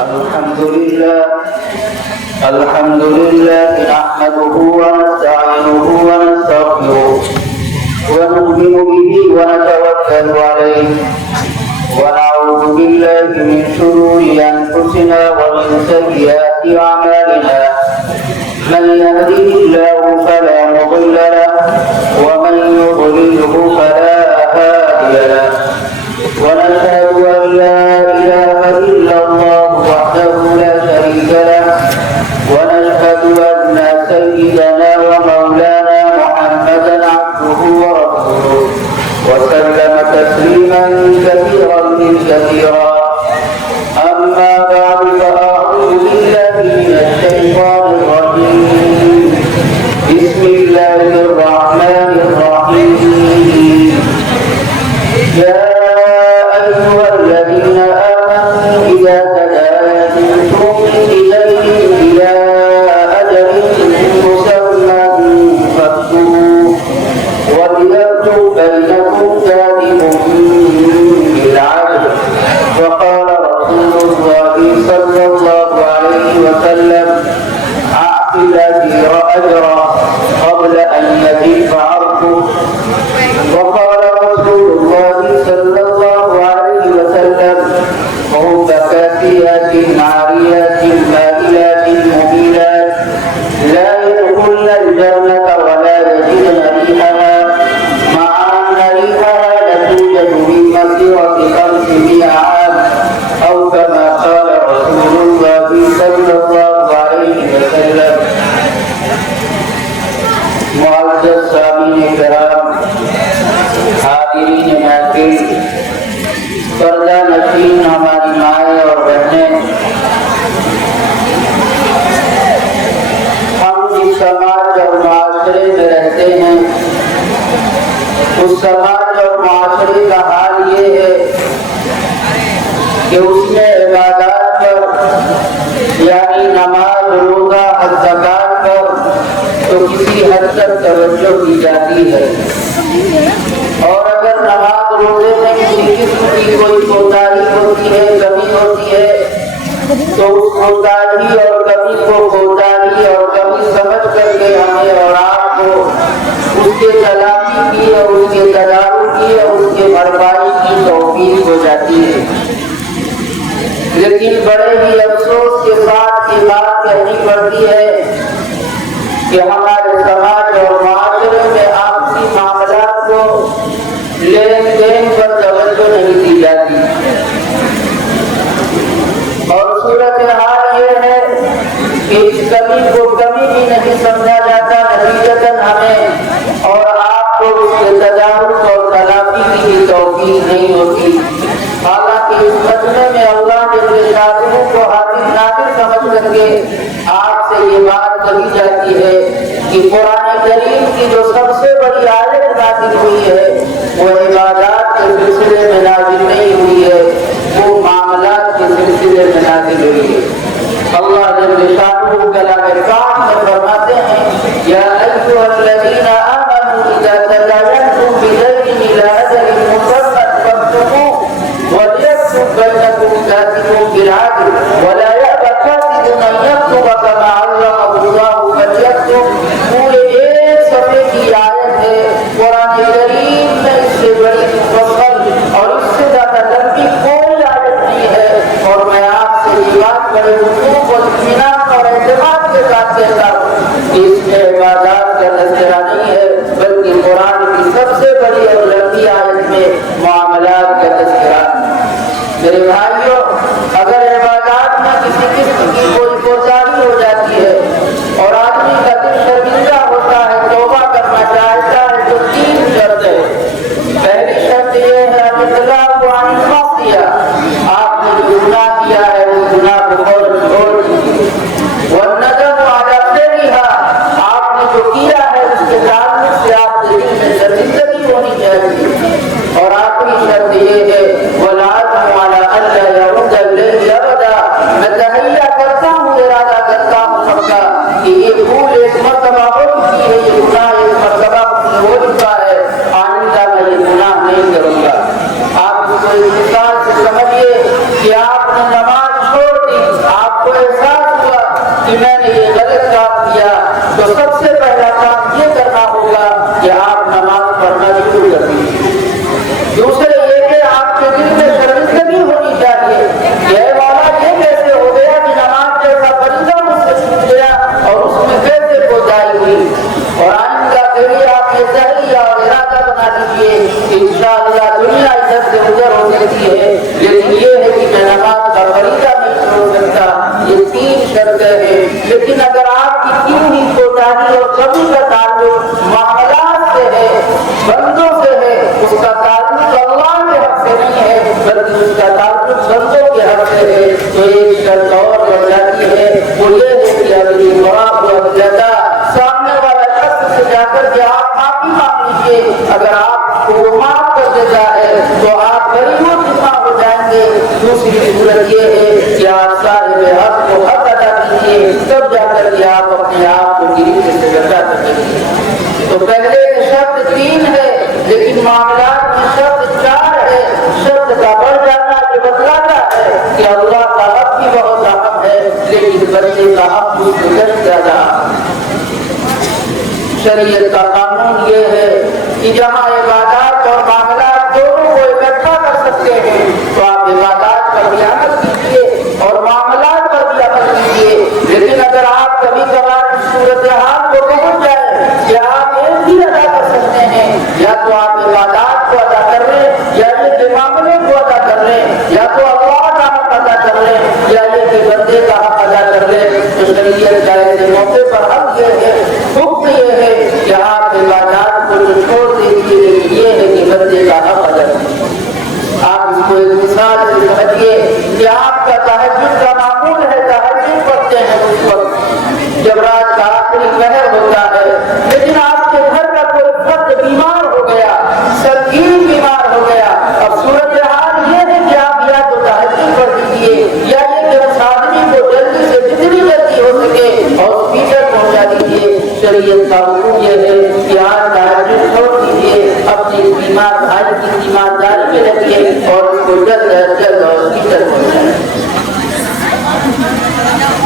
الحمد لله نحمده ونستعينه ونستغفره ونؤمن به ونتوكل عليه ونعوذ بالله من شرور أنفسنا ومن سيئات أعمالنا من يهده الله فلا مضل له ومن يضلله فلا هادي له ونشهد أن لا إله إلا الله وحده لا شريك له ونشهد أن سيدنا ومولانا محمدا عبده ورسوله وسلم تسليما كثيرا كثيرا أما بعد فأعوذ بالله من الشيطان الرجيم بسم الله الرحمن الرحيم يا أيها الذين آمنوا إذا تداينتم بدين إلى أجل مسمى فاكتبوه وليكتب بينكم كاتب بالعدل وقال رسول الله صلى الله عليه وسلم أعط الأجير أجره قبل أن يجف عرضه وقال رسول الله صلى الله عليه وسلم رب كاسيات عاريات مائلات مميلات لا يدخلن الجنة ولا يجدن ريحها مع أن ريحها لتوجد في مسيرة 500 عام أو كما قال رسول الله صلى الله عليه وسلم. معزز سامعین کرام، حاضرین محفل، پردہ نشین ہماری مائیں اور بہنیں، ہم جس سماج اور معاشرے میں رہتے ہیں اس سماج اور معاشرے کا حال یہ ہے کہ اس میں عبادات پر یعنی نماز روزہ اور زکات پر تو کسی حد تک توجہ کی جاتی ہے، اور اگر نماز روزے میں کسی قسم کی کوئی کوتاہی ہوتی ہے، کمی ہوتی ہے، تو اس کوتاہی اور کمی کو کوتاہی اور کمی سمجھ کر کے ہمیں اور آپ کو اس کے تلافی کی اور اس کے تدارک کی اور اس کے بھرپائی کی توفیق ہو جاتی ہے. لیکن بڑے ہی افسوس کے ساتھ یہ بات کہنی پڑتی ہے کہ ہمارے سماج اور معاشرے میں آپسی معاملات کو لین دین پر توجہ نہیں دی جاتی، اور صورتحال یہ ہے کہ اس کمی کو کمی بھی نہیں سمجھا جاتا، نتیجتاً ہمیں اور آپ کو اس کے تدارک اور تلافی کی توفیق نہیں ہوتی. حالانکہ اس مجمع میں اللہ جل شانہ کو حاضر ناظر سمجھ کر کے آپ سے یہ بات کہی جاتی ہے کہ قرآن کریم کی جو سب سے بڑی آیت نازل ہوئی ہے وہ عبادات کے سلسلے میں نازل نہیں ہوئی ہے، وہ معاملات کے سلسلے میں نازل ہوئی ہے. اللہ جل شانہ کلام پاک میں فرماتے ہیں یا ایھا الذین آمنوا اذا تداینتم بدین الی اجل مسمى فاکتبوه وليكتب بينكم كاتب بالعدل ولا يأبى كاتب أن يكتب كما علمه الله فليكتب. پورے ایک صفحے کی آیت ہے قرآن کریم میں، اس سے بڑی مفصل اور اس سے زیادہ لمبی کوئی آیت نہیں ہے. اور میں آپ سے یہ بات بڑے وقوف اور اطمینان اور اعتماد کے ساتھ کہتا ہوں کہ اس میں عبادات کا تذکرہ نہیں ہے، بلکہ قرآن کی سب سے بڑی اور لمبی آیت میں معاملات کا تذکرہ. میرے بھائیوں، اگر عبادات میں کسی قسم کی کوئی کوتاہی ہو جاتی ہے اور آدمی کا دل شرمندہ ہوتا ہے، توبہ کرنا چاہتا ہے، تو 3 شرط ہے. پہلی شرط یہ ہے الاقلاع عن المعصیہ، آپ نے جو گناہ کیا ہے وہ گناہ کو چھوڑ میں نے یہ غلط کام کیا، تو سب سے پہلا کام یہ کرنا ہوگا کہ آپ نماز پڑھنا شروع کر دیجیے۔ دوسرے یہ کہ آپ کے دل میں شرمندگی ہونی چاہیے کہ اے مولا یہ کیسے ہو گیا کہ نماز جیسا فریضہ مجھ سے چھوٹ گیا اور اس میں کیسے کوتاہی ہوئی، اور آئندہ کبھی آپ یہ تحریہ اور ارادہ بنا دیجیے کہ انشاءاللہ دنیا ادھر سے ادھر ہو سکتی ہے لیکن یہ ہے کہ میں نماز کا فریضہ نہیں چھوڑ سکتا۔ یہ تین شرطیں ہیں، لیکن اگر آپ کی کیوں ہی کوتاہی اور کمی کا تعلق معاملات سے ہے، بندوں سے ہے، اس کا تعلق اللہ کے حق سے نہیں ہے بلکہ اس کا تعلق بندوں کے حق سے ہے، تو ایک شرط اور بڑھ جاتی ہے، وہ یہ ہے کہ اگلی خواب و اجزا سامنے والا شخص سے جا کر کے آپ معافی مانگ لیجیے۔ اگر آپ کو معاف کر دیتا ہے تو آپ غریبوں جتنا ہو جائیں گے۔ دوسری صورت یہ ہے کہ آپ صاحب حق کو حق ادا کیجیے، تب جا کر کے آپ اپنے آپ کو گریز سے بچا سکیں گے۔ تو پہلے شرط تین ہے لیکن معاملات میں شرط چار ہے۔ شرط کا بڑھ جانا جو بتلاتا ہے کہ اللہ کا حق بھی بہت اہم ہے لیکن بندے کا حق اس سے زیادہ۔ شریعت کا قانون یہ ہے کہ جہاں عبادات اور معاملات دونوں کو اکٹھا کر سکتے ہیں تو آپ عبادات پر بھی عمل کیجیے اور معاملات پر بھی عمل کیجیے، لیکن اگر آپ کبھی کبھار اس صورتحال کو پہنچ جائے کہ آپ ایک ہی ادا کر سکتے ہیں، یا تو آپ عبادات کو ادا کر لیں یا یہ کہ معاملے کو ادا کر لیں، یا تو اللہ کا حق ادا کر لیں یا یہ کہ بندے کا حق ادا کر لیں، تو شریعت کا ایسے موقع پر حق یہ ہے، حکم یہ ہے کہ آپ عبادات کو جو چھوڑ دیجیے یہ ہے کہ بندے کا حق ادا کریں۔ آپ اس کو ایک مثال سے سمجھیے کہ آپ کا تہجد کا معمول ہے، تہجد پڑھتے ہیں اس وقت جب رات کا آخری پہر ہوتا ہے، لیکن آپ کے گھر کا کوئی فرد بیمار ہو گیا، سنگین بیمار ہو گیا، اب صورتحال یہ ہے کہ آپ یا تو تہجد پڑھ دیجیے یا یہ کہ اس آدمی کو جلدی سے جتنی جلدی ہو سکے ہاسپٹل پہنچا دیجیے۔ شریعت کا حکم یہ ہے کہ آج تہجد چھوڑ دیجیے، اپنے بیمار بھائی کی تیمارداری میں رکھیے اور اس کو جلد از جلد ہاسپٹل پہنچائیں۔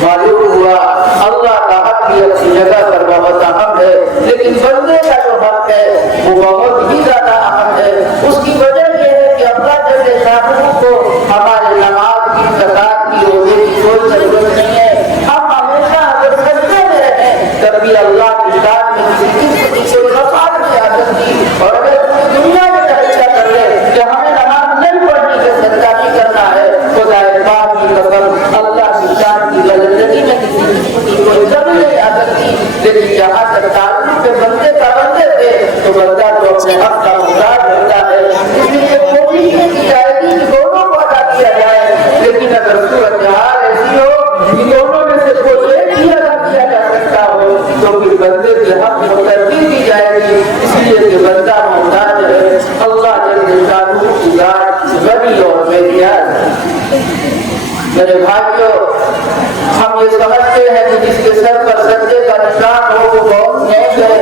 معلوم ہوا اللہ کا حق بھی اپنی جگہ پر بہت اہم ہے لیکن بندے کا جو حق ہے وہ بہت ہی زیادہ اہم ہے۔ اس کی وجہ یہ ہے کہ اللہ جل شانہ کو ہمارے نماز کی، زکات کی، روزے کی کوئی ضرورت نہیں ہے۔ ہم ہمیشہ اگر سجدے میں رہیں کبھی اللہ کی ذات میں کسی قسم کی کوئی رفعت نہیں آ سکتی، اور اگر پوری دنیا میں تحریہ کر لے کہ ہمیں نماز نہیں پڑھنی ہے، سجدہ نہیں کرنا ہے، خدا پاک کی قسم اللہ کی شان کی زندگی میں کسی قسم کی کوئی کمی نہیں آ سکتی، لیکن جہاں تک تعلق بندے کا بندے سے تو بندہ تو اپنے حق کا محتاج بنتا ہے، اس لیے کوشش کی جائے گی کہ دونوں کو ادا کیا جائے، لیکن اگر صورتحال ایسی ہو کہ دونوں میں سے کوئی ایک ہی ادا کیا جا سکتا ہو تو پھر بندے کے حق میں ترتیب دی جائے گی، اس لیے کہ بندہ محتاج ہے، اللہ جل شانہ کی ذات غنی اور بے نیاز ہے۔ میرے بھائیوں، ہم یہ سمجھتے ہیں کہ جس کے سر پر سجدے کا نشان ہو وہ بہت نیک ہے،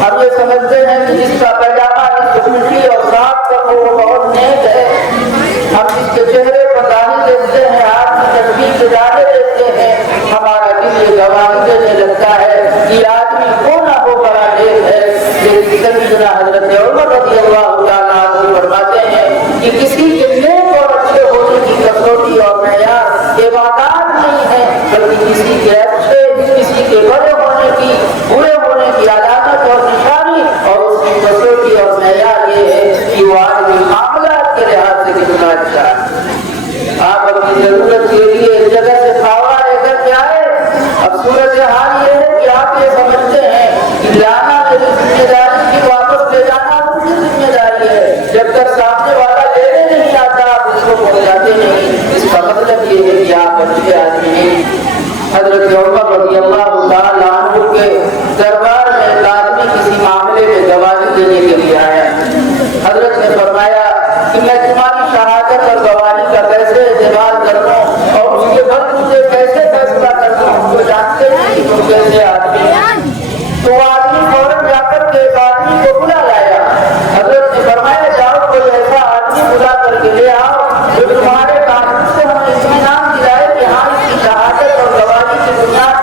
ہم یہ سمجھتے ہیں کہ جس کا پیجامہ نصف مٹی اور صاف کا ہو وہ بہت نیک ہے، ہم جس کے چہرے پر داڑھی دیکھتے ہیں، ہاتھ کی تسبیح کے دانے دیکھتے ہیں، ہمارا دل یہ گواہی دینے لگتا ہے کہ آدمی کو نہ ہو بڑا نیک ہے، لیکن سیدنا حضرت عمر رضی اللہ تعالیٰ عنہ فرماتے ہیں کہ کسی کے نیک اور اچھے ہونے کی کسوٹی اور معیار عبادات نہیں ہے بلکہ کسی کے اچھے، کسی کے بڑے ہونے کی، برے ہونے کی علامت اور نشانی اور اس کی کسوٹی اور معیار یہ ہے کہ وہ آدمی معاملات کے لحاظ سے کتنا اچھا ہے۔ آپ اپنی ضرورت کے لیے ایک جگہ سے پھاوڑا لے کر کے آئے، اب صورتحال یہ ہے کہ آپ یہ سمجھتے ہیں کہ لانا میری ذمہ داری کی، واپس لے جانا ان کی ذمہ داری ہے، جب تک سامنے والا لینے نہیں آتا آپ اس کو پہنچاتے نہیں، اس کا مطلب یہ ہے کہ آپ اچھے آدمی ہیں۔ حضرت عمر رضی اللہ تعالیٰ عنہ کے دربار میں ایک آدمی کسی معاملے میں گواہی دینے کے لیے آیا، حضرت نے فرمایا کہ میں تمہاری شہادت اور گواہی کا کیسے اعتماد کروں اور اس کے بعد مجھے کیسے فیصلہ کروں، ہم کو جانتے ہیں کہ تم کیسے آدمی ہیں۔ تو آدمی فوراً جا کر کے ایک آدمی کو بلا لایا، حضرت نے فرمایا جاؤ کوئی ایسا آدمی بلا کر کے لے آؤ جو تمہارے تعلق سے ہمیں اطمینان دلائے کہ ہاں اس کی شہادت اور گواہی کی بنیاد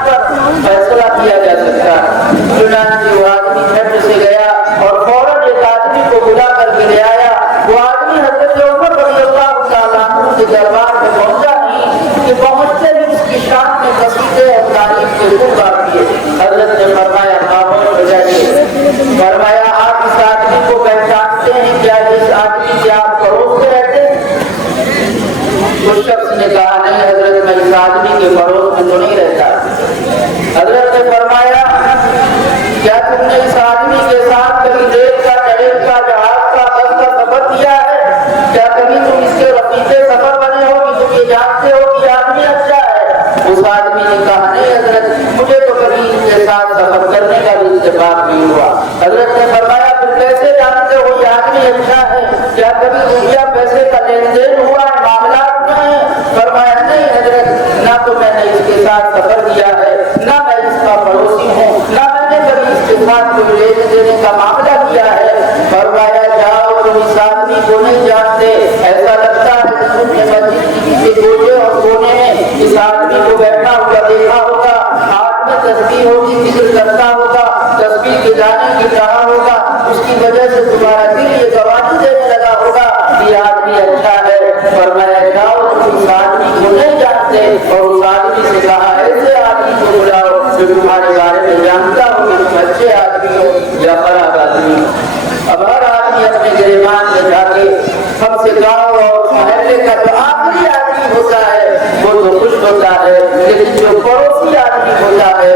فرمایا آپ اس آدمی کو پہچانتے ہیں کیا؟ اس آدمی سے آپ پڑوس میں رہتے ہیں؟ اس شخص نے کہا نہیں حضرت میں اس آدمی کے پڑوس میں تو نہیں رہتا۔ حضرت نے فرمایا کیا تم نے اس آدمی کے ساتھ کبھی ریل کا ٹرین کا جہاز کا بس کا سفر کیا ہے؟ کیا کبھی تم اس کے رفیق سفر بنے ہو کہ تم یہ جانتے ہو کہ آدمی اچھا ہے؟ اس آدمی نے کہا نہیں حضرت مجھے تو کبھی اس کے ساتھ سفر کرنے کا بھی اتفاق نہیں ہوا۔ حضرت نے فرمایا پھر کیسے جانتے ہو یہ آدمی اچھا ہے؟ کیا کبھی روپیہ پیسے کا لین دین ہوا ہے، معاملات میں ہے؟ فرمایا نہیں حضرت نہ تو میں نے اس کے ساتھ سفر کیا ہے، نہ میں اس کا پڑوسی ہوں، نہ میں نے کبھی اس کے ساتھ کوئی لین دینے کا معاملہ کیا ہے۔ فرمایا جاؤ تم اس آدمی کو نہیں جانتے، ایسا لگتا ہے کہ تم نے مسجد کی کسی کونے اور کونے میں اس آدمی کو بیٹھا ہوا دیکھا ہوگا، ہاتھ میں تسبیح ہوگی، ذکر کرتا ہوگا، تسبیح کے جانے کی کہا ہوگا، اس کی وجہ سے تمہارا دل یہ گواہی دینے لگا ہوگا یہ آدمی اچھا ہے۔ فرمایا جاؤ تم اس آدمی کو نہیں جانتے، اور اس آدمی سے کہا ایسے آدمی کو بلاؤ جو تمہارے بارے میں جانتا ہو کہ تم اچھے آدمی ہو یا خراب آدمی ہو۔ اب ہر آدمی اپنے گریبان میں جا کے ہم سے گاؤں اور محلے کا جو آخری آدمی ہوتا ہے وہ تو خوش ہوتا ہے، لیکن جو پڑوسی آدمی ہوتا ہے